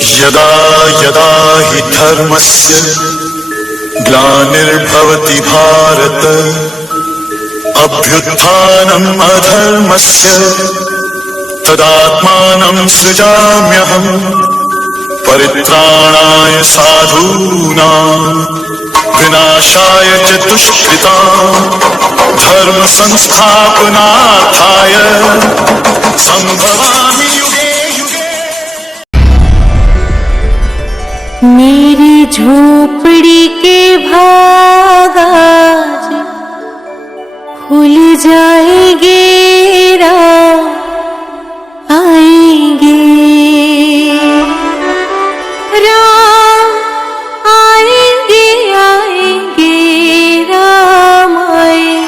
यदा यदा हि धर्मस्य ग्लानिर्भवति भारत अभ्युत्थानम् अधर्मस्य तदात्मानं सृजाम्यहम् परित्राणाय साधूनां विनाशाय च दुष्कृतां धर्म संस्थापनार्थाय संभवामि युगे युगे। मेरी झोपड़ी के भाग आज खुल जाएंगे, राम आएंगे, राम आएंगे, आएंगे, राम आएंगे।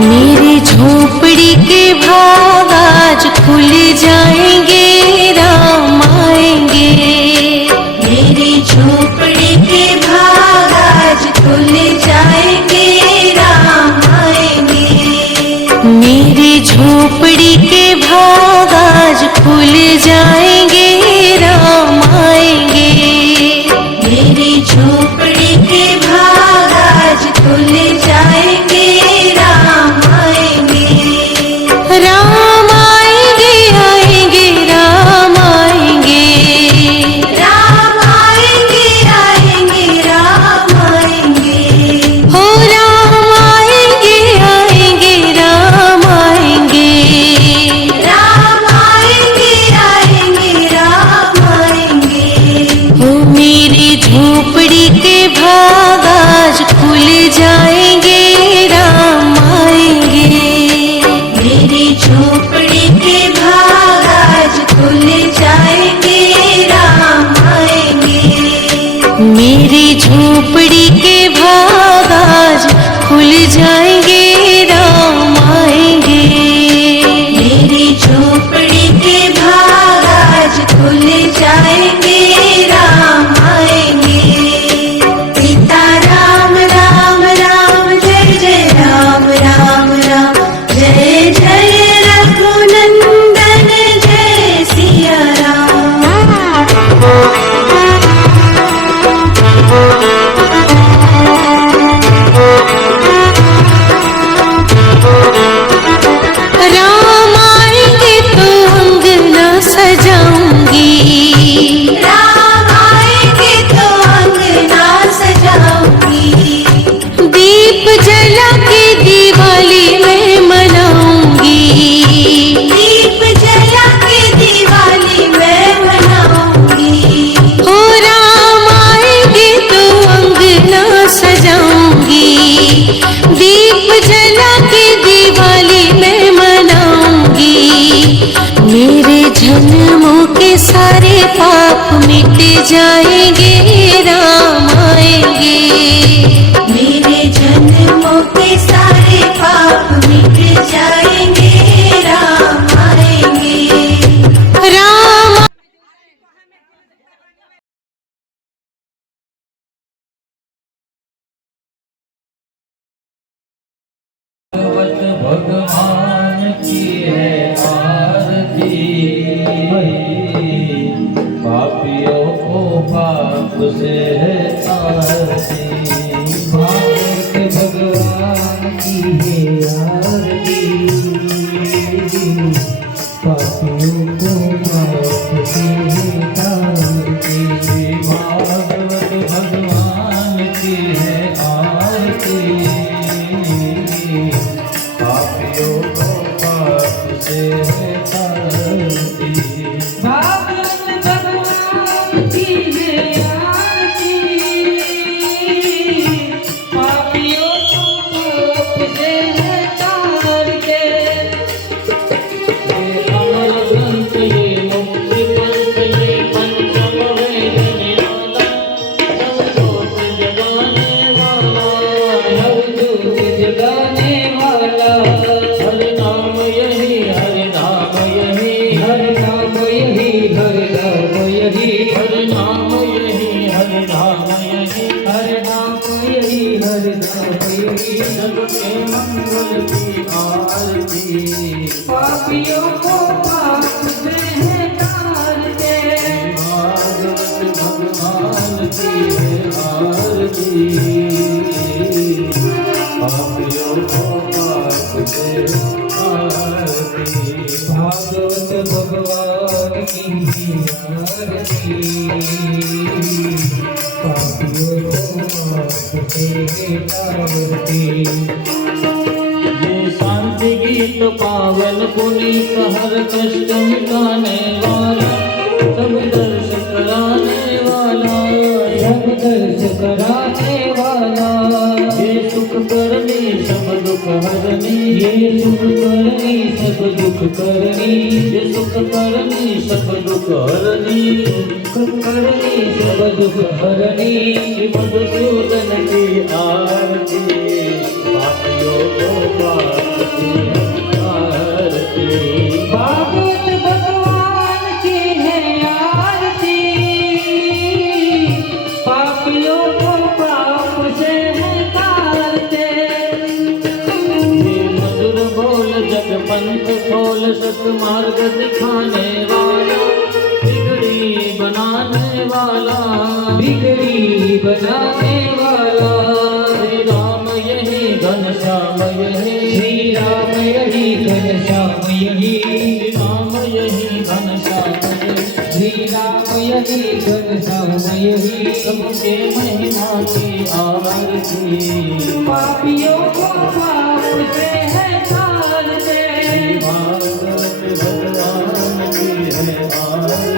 मेरी झोपड़ी के भाग आज खुल जाएंगे, राम आएंगे। मेरी झोपड़ी के भाग आज खुल जाएंगे, राम आएंगे। मेरी झोपड़ी के भाग आज खुल जाएंगे, राम आएंगे। मेरी झोपड़ी के भाग आज खुल जाएंगे, राम आएंगे। राम आएंगे, आएंगे, राम आएंगे, राम आएंगे, आएंगे, राम आएंगे। हो राम आएंगे, आएंगे, राम आएंगे। राम आएंगे, आएंगे, राम आएंगे। हो मेरी झोपड़ी के भाग आज खुल जाएंगे, राम आएंगे। मेरी झोपड़ी के भाग आज खुल जाएंगे, राम आएंगे। मेरी झोपड़ी के भाग आज खुल जाएंगे, राम आएंगे। मेरी झोपड़ी के भाग आज खुल जाएंगे, राम आएंगे। पिता राम राम राम जय जय राम राम राम जय जय रघुनंदन जय सिया राम। राम आएंगे तो अंगना सजाऊंगी, राम आएंगे तो अंगना सजाऊंगी। दीप जला के दिवाली मैं मनाऊंगी। दीप जला के दिवाली मैं मनाऊंगी। हो राम आएंगे तो अंगना सजाऊंगी, दीप जला के दिवाली मैं मनाऊंगी। मेरे जन्मों के सारे पाप मिट जाएंगे, राम आएंगे। मेरे जन्मों के सारे पाप मिट जाएंगे, राम आएंगे। राम भगवान की है आरती, पापियों को पाप से है आरती। भागवत भगवान की है आरती, पापियों को पाप से है आरती। भागवत भगवान की है आरती, पापियों को पाप से है तारती। भागवत भगवान की है आरती, पापियों को पाप से है तारते। के मंगल की आरती पापियों को पाप से है तारते भागवत भगवान की है आरती पापियों को पाप से आरती भागवत भगवान की आरती पापियों को पाप से आरती ये शांति गीत पावन पुनीत हर कष्ट मिटाने वाला सब दर्श कराने वाला सब दर्श कराने वाला ये सुख करनी सब दुख हरनी ये सुख करनी सब दुख करनी ये सुख करनी सब दुख हरनी सुख करनी सब दुख हरनी मधुसूदन की आरती पापियों को पाप की आरती भागवत भगवान की है आरती पापियों को पाप से है तारते ये मधुर बोल जग पंथ खोल सत मार्ग दिखाने वाला बिगड़ी बनाने वाला श्री राम यही घनश्याम यही श्री राम यही घनश्याम यही श्री राम यही घनश्याम यही श्री राम यही घनश्याम यही सबके महिमा की आरती पापियों को पाप से है तारते भागवत भगवान की है आरती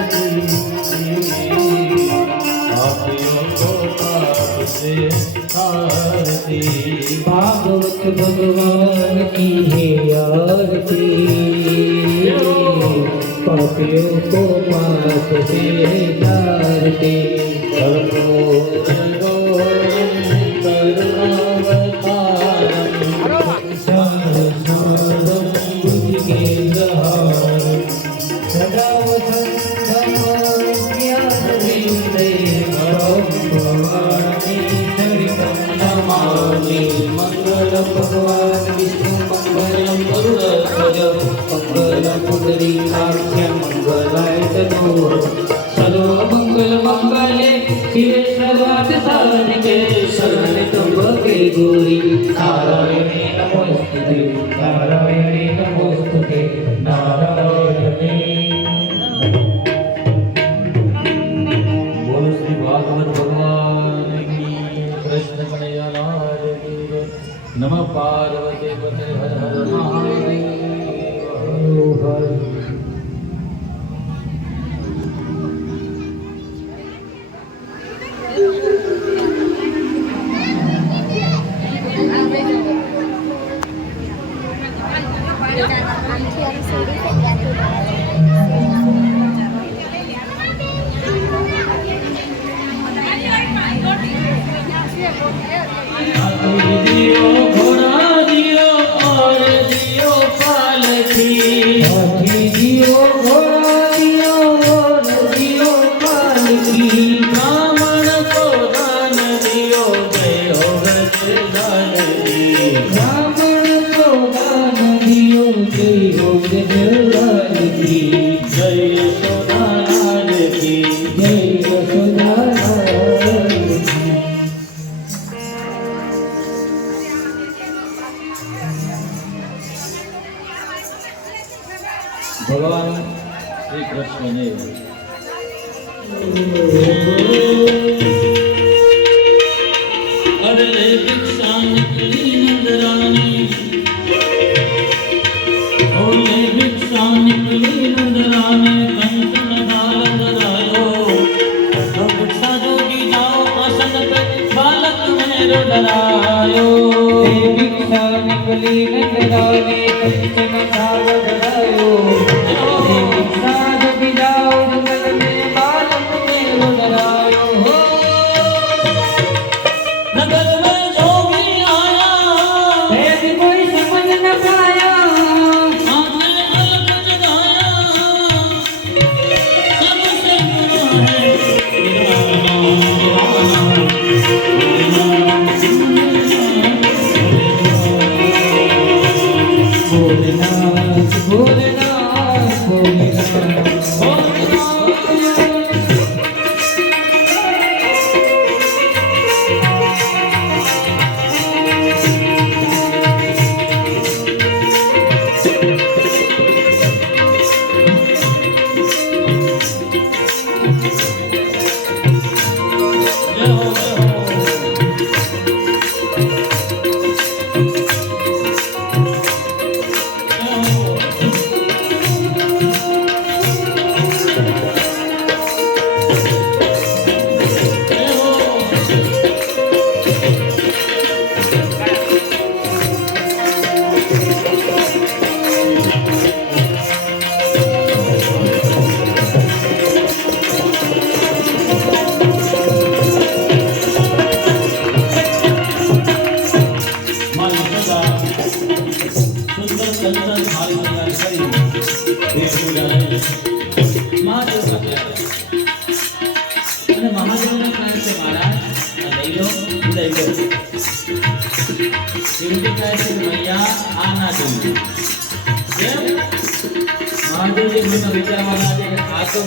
पापियों को पाप से आरती भागवत भगवान की है आरती पापियों को पाप से तारते सदा मंगल भगवान विष्णु मंगलम गरुड़ध्वज मंगलम पुंडरीकाक्षं मंगलाय तनोहर सर्वमंगल मंगले शिवे सर्वार्थ साधके शरण्ये त्र्यंबके गौरी नारायणे नमोस्तुते नारायणे नमोस्तुते नारायणे बोलो श्री भागवत भगवान की कृष्ण कन्हैया लाल की नमः पार्वती पते हर हर महादेव हर दियो घोड़ा दियो और दियो पालकी दियो घोड़ा दियो और दियो पालकी ब्राह्मण को दान दियो जय हो दान ब्राह्मण को दान दियो जय हो दान की जय यशोदा लाल की जय यशोदा भगवान श्री कृष्ण ने अरे भिक्षा निकली नंदरानी ओले भिक्षा निकली नंदरानी कंचन दाल धरायो तो भिक्षा जोगी जाओ प्रसन्न पे बालक मेरो डरायो भिक्षा निकली नंदरानी कंचन दाल धरायो भिक्षा जोगी जाओ जगत में बालक मेरो डरायो नगर में जोगी आया भेद कोई समझ न पाया आंखें अलग जगाया सबसे बुरा है मेरा नाम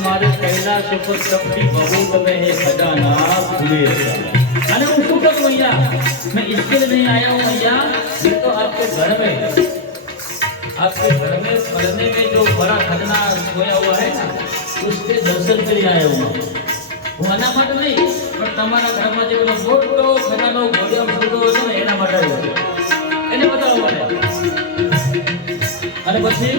મારે કૈલાસ ઉપર તપતી બહુ ગમે હે ખજાના खुले અને હું શું કરું भैया मैं इसके लिए नहीं आया हूँ भैया ये तो आपके घर में पढ़ने में जो बड़ा खजाना सोया हुआ है ना उसके दर्शन के लिए आया हूँ હું આના માટે નહીં પણ તમારા ઘરમાં જે પેલો મોટો ખજાનો ગોળિયો ફૂટો છે ને એના માટે આવ્યો એને બતાવવા માટે અને પછી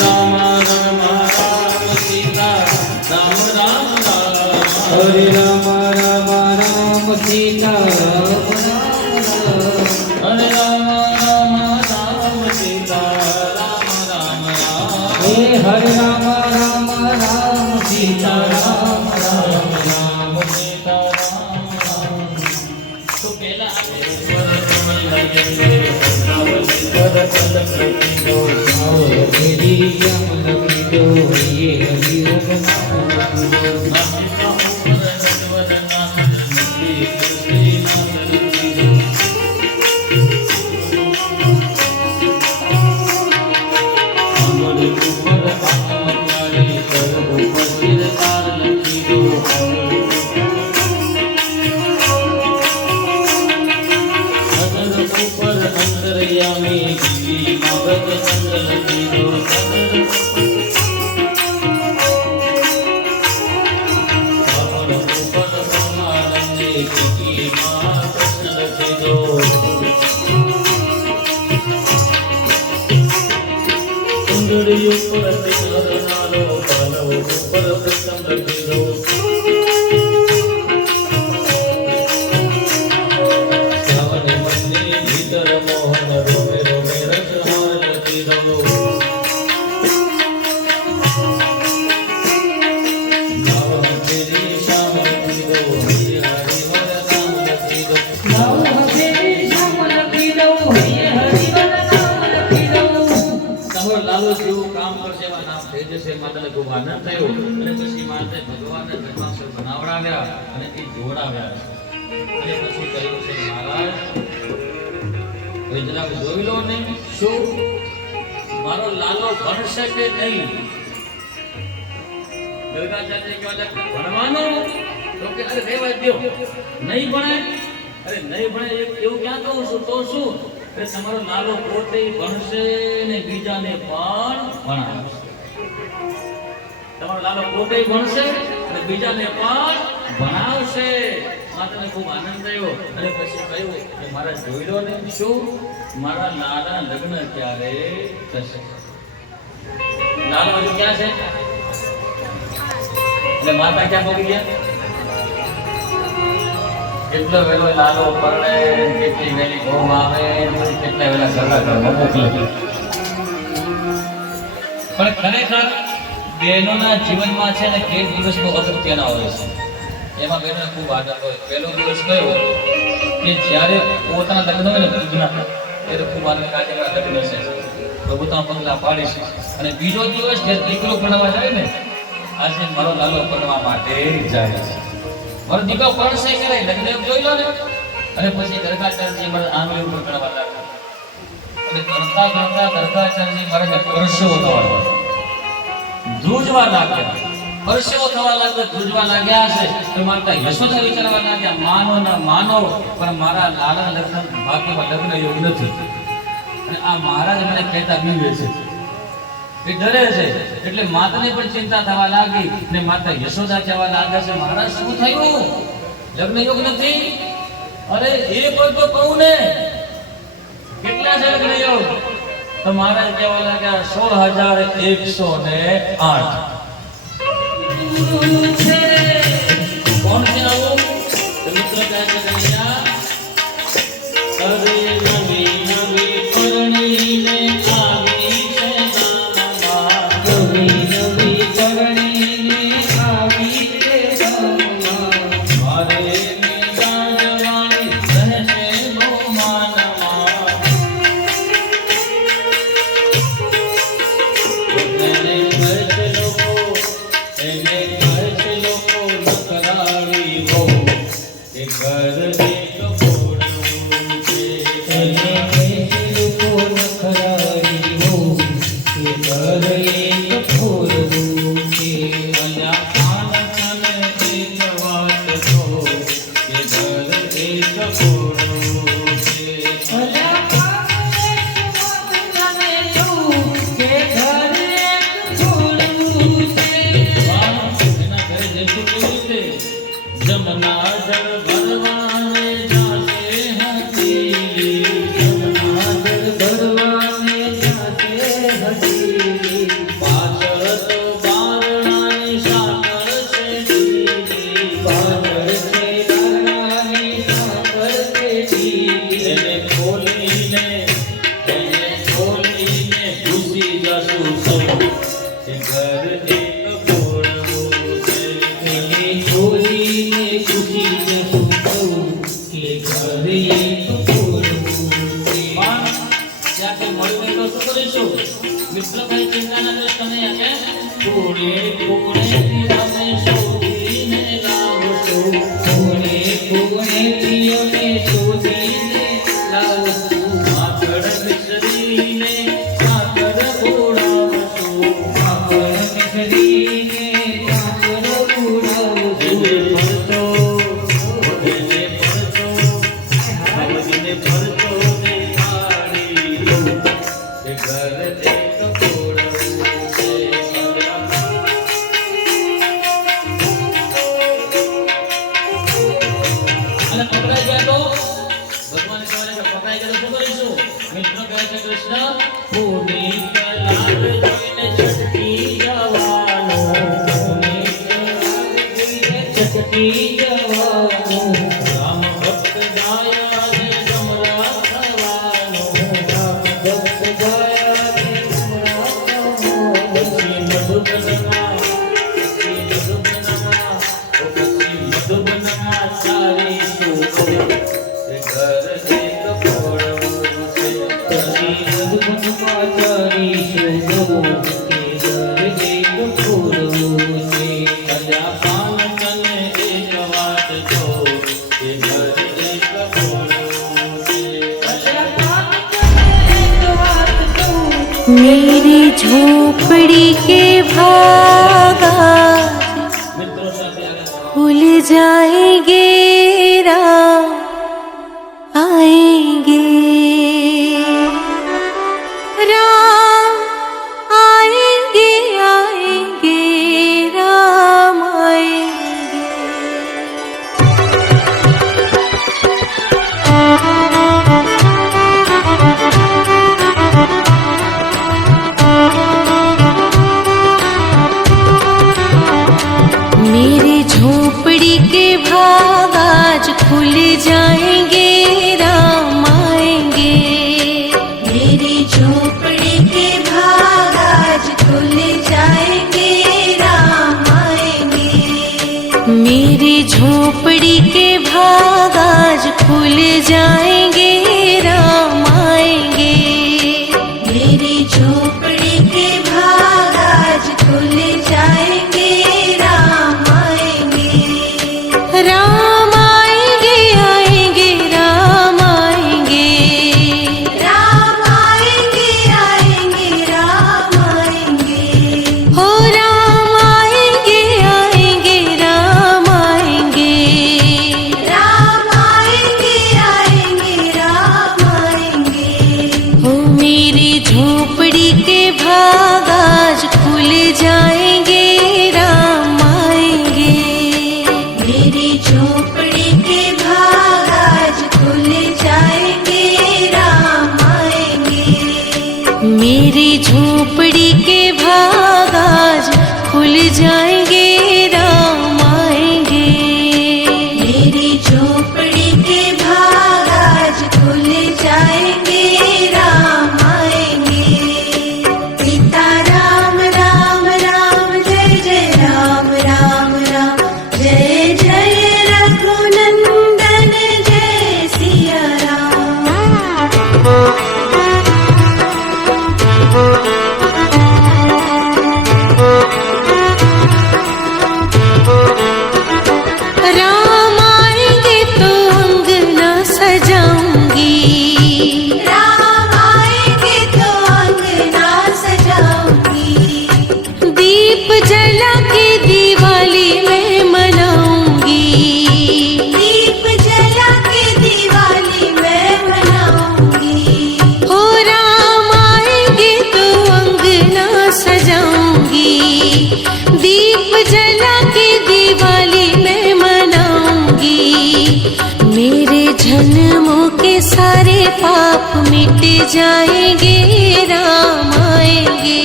રામ રામ રામ સીતા રામ રામ રામ હરે રામ રામ રામ સીતા રામ રામ હરે રામ રામ રામ સીતા રામ રામ રામ હે હરે રામ રામ રામ સીતા રામ રામ રામ સીતા રામ રામ તો પેલા આપણે તેરી યમ લખી દો ये हरि લાલો જેવું કામ કરશે એવા નામ થઈ જશે. માતાને ખૂબ આનંદ થયો અને પછી માતાએ ભગવાનને ધર્માક્ષર બનાવડાવ્યા અને એ જોડાવ્યા અને પછી કહ્યું છે મહારાજ હવે જરાક જોઈ લો ને શું મારો લાલો ભણશે કે નહીં. ગર્ગાચાર્ય કહેવા ભણવાનું તો કે અરે રહેવા દો નહીં ભણે અરે નહીં ભણે એવું ક્યાં કહું છું તો શું તમારો લાલો પોતે ભણશે ને બીજાને પણ ભણાવશે. તમારો લાલો પોતે ભણશે અને બીજાને પણ ભણાવશે. માતાને ખૂબ આનંદ થયો અને પછી કહ્યું કે મારા જોઈ લો ને શું મારા લાલા લગ્ન ક્યારે થશે. લાલો હજુ ક્યાં છે એટલે માતા ક્યાં પહોંચી ગયા. કેટલો વેલો લાલો પરણે કેટલી વેલી બહુ આવે કેટલા વેલા સરકાર ઘરમાં મોકલે. પણ ખરેખર બહેનોના જીવનમાં છે ને કે દિવસનો અગત્યના હોય છે. એમાં બહેનોને ખૂબ આનંદ હોય. પહેલો દિવસ કયો કે જ્યારે પોતાના લગ્ન હોય ને પૂજના ત્યારે ખૂબ આનંદ કાઢે લગ્ન છે પ્રભુતા પગલા પાડીશ. અને બીજો દિવસ જે દીકરો ભણવા જાય ને આજે મારો લાલો ભણવા માટે જાય છે. મારો દીકરો પડશે કરે લગ્ન જોઈ લો ને અને પછી ગર્ગાચાર્યજી મારા આંગળી ઉપર ગણવા લાગ્યા અને ગણતા ગણતા ગર્ગાચાર્યજી મારા પરસેવો થવા લાગ્યો ધ્રુજવા લાગ્યા. પરસેવો થવા લાગ્યો ધ્રુજવા લાગ્યા છે તો માતા યશોદા વિચારવા લાગ્યા માનો ના માનો પણ મારા લાલા લગ્ન ભાગ્યમાં લગ્ન યોગ નથી. અને આ મહારાજ મને કહેતા બીવે છે એ ડરે છે એટલે માતાને પણ ચિંતા થવા લાગી ને માતા યશોદા કહેવા લાગે છે મહારાજ શું થયું લગ્ન યોગ નથી. અરે એ કોઈ તો કહું ને કેટલા છે લગ્ન યોગ તો મહારાજ કહેવા લાગ્યા 16,108. કોણ છે આવું તો મિત્રો કહે છે કન્યા અરે નવી નવી પરણીને આવી છે નવી નવી પરણીને આવી છે મારે મીરા જવાની રહેશે બહુમાનમાં. એને ખર્ચ લોકો કરીને ચાંદલો ઉડાવશું. જે ફરતો જે ફરતો ભાવજીને ફરતો દેખાડી દઉં કે ઘર એક ખોડવું છે. અને પકડાઈ ગયા તો ભગવાન કહે છે કે પકડાઈ ગયા તો શું કરીશું? મિત્રો કહે છે કૃષ્ણ પુનિત લાલ જોઈને છટકી જવાનો, પુનિત લાલ જોઈને છટકી જવાનો. રામ ભક્ત જાયા ને જમરા થવાનો. રામ ભક્ત ગયા ને જમરા થવાનો. પછી મધુબનમાં ચાલીશું એ ઘર એક ખોડવું છે. પછી મધુબનમાં ચાલીશું કે ઘર એક ખોડવું છે. કલ્યા પાન તને એક વાત કહું કે ઘર એક ખોડવું છે. मेरी झोपड़ी के भागा મિત્રો સાથે આગળ खुल जाएंगे राम आएंगे, राम आएंगे आएंगे राम आएंगे. मेरी झोपड़ी के भाग आज खुल जाएंगे राम आएंगे. मेरी झोपड़ी के भाग आज खुल जाएंगे राम आएंगे. मेरी झोपड़ी के भाग आज खुल जाएंगे राम आएंगे. मेरी झोपड़ी के भाग आज खुल जाएंगे राम आएंगे. राम आएंगे आएंगे राम आएंगे, राम आएंगे आएंगे राम आएंगे. हो राम आएंगे आएंगे राम आएंगे. राम आएंगे आएंगे राम आएंगे. हो मेरी झोपड़ी के भाग आज खुल जाएंगे राम आएंगे. मेरी झोपड़ी के भाग आज खुल जाएंगे राम आएंगे. मेरी झोपड़ी के भाग आज खुल जाएंगे राम आएंगे. मेरी झोपड़ी के भाग आज खुल जाएंगे राम आएंगे. सीताराम राम राम जय जय राम राम राम जय जय रघुनंदन जय सिया राम. राम आएंगे तो अंगना सजाऊंगी, राम आएंगे तो अंगना सजाऊंगी. दीप जला के दिवाली मैं मनाऊंगी. दीप जला के दिवाली मैं मनाऊंगी. हो राम आएंगे तो अंगना सजाऊंगी. दीप जला के दिवाली मैं मनाऊंगी. मेरे जन्मों के सारे पाप मिट जाएंगे राम आएंगे.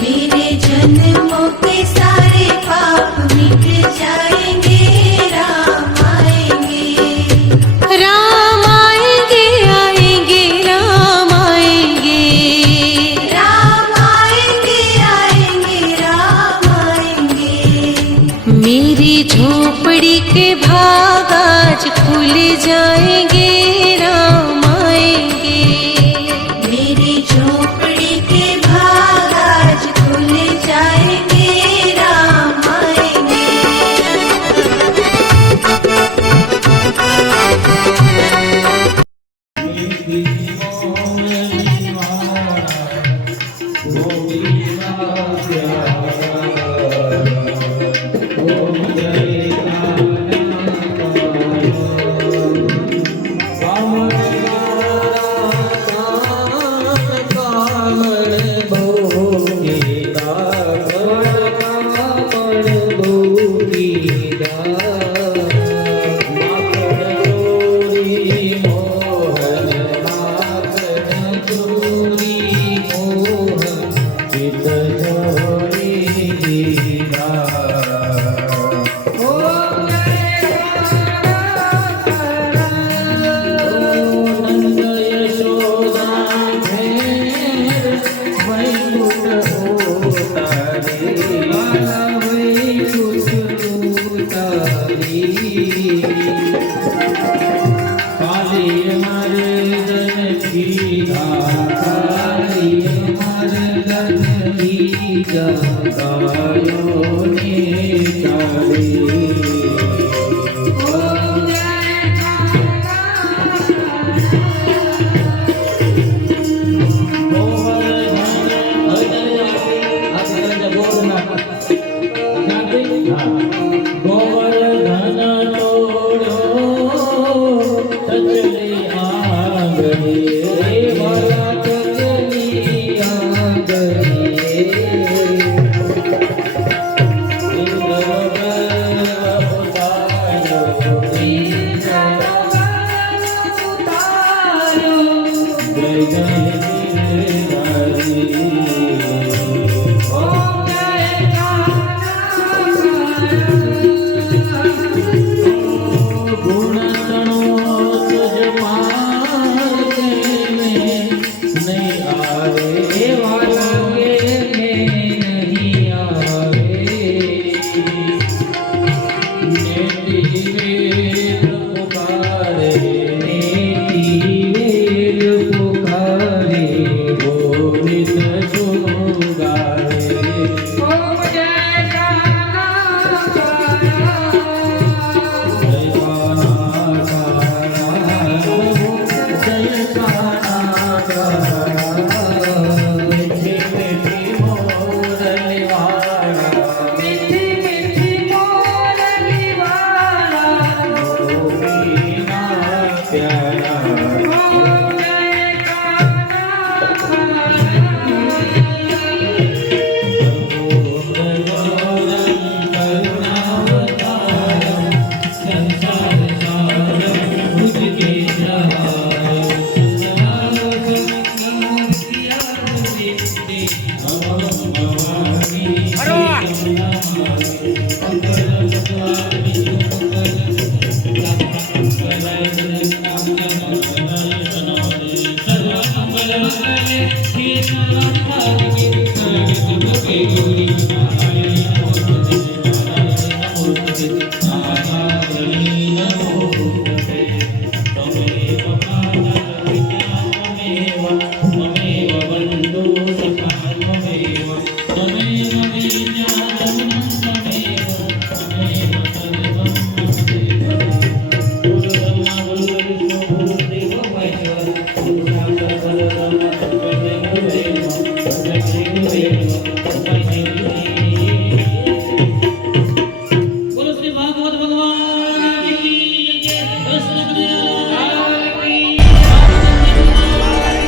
मेरे जन्मों के सारे पाप मिट जाएंगे राम आएंगे. राम आएंगे आएंगे राम आएंगे. राम आएंगे आएंगे राम आएंगे. मेरी झोपड़ी के भाग आज खुल जाएंगे राम आएंगे. मेरी झोपड़ी के भाग आज खुल जाएंगे राम आएंगे. गोविंदा प्यारा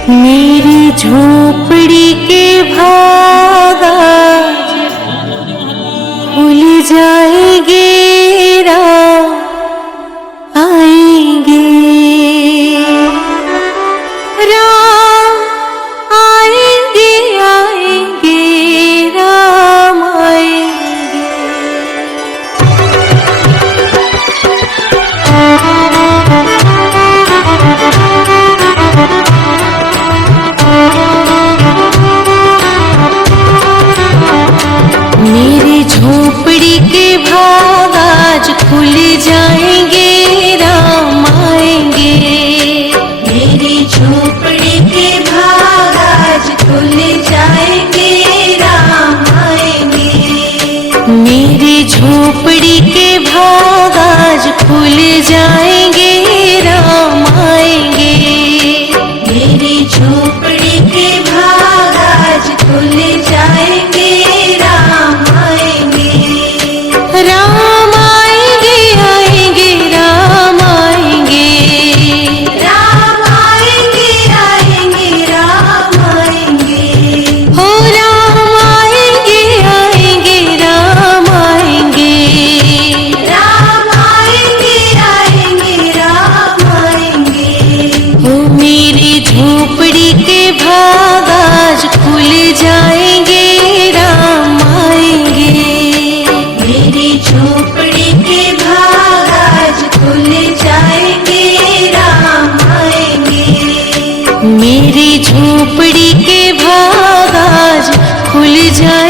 मेरी झोपड़ी के भागा खुल जाएंगे राम आएंगे, राम आएंगे आएंगे राम मेरी झोपड़ी के भाग आज खुल जाएंगे राम आएंगे, मेरी झोपड़ी के भाग आज खुल जाएंगे राम आएंगे, मेरी झोपड़ी के भाग आज खुल जाएंगे राम आएंगे, मेरी झोपड़ी के भाग आज खुल जाएंगे राम आएंगे, राम आएंगे आएंगे राम आएंगे, राम आएंगे आएंगे राम आएंगे, हो राम आएंगे आएंगे राम आएंगे, राम आएंगे आएंगे राम आएंगे, हो मेरी झोपड़ी के भाग आज खुल जाएंगे राम आएंगे, मेरी झोपड़ी के भाग आज खुल जाएंगे राम आएंगे, मेरी झोपड़ी के भाग आज खुल जाएंगे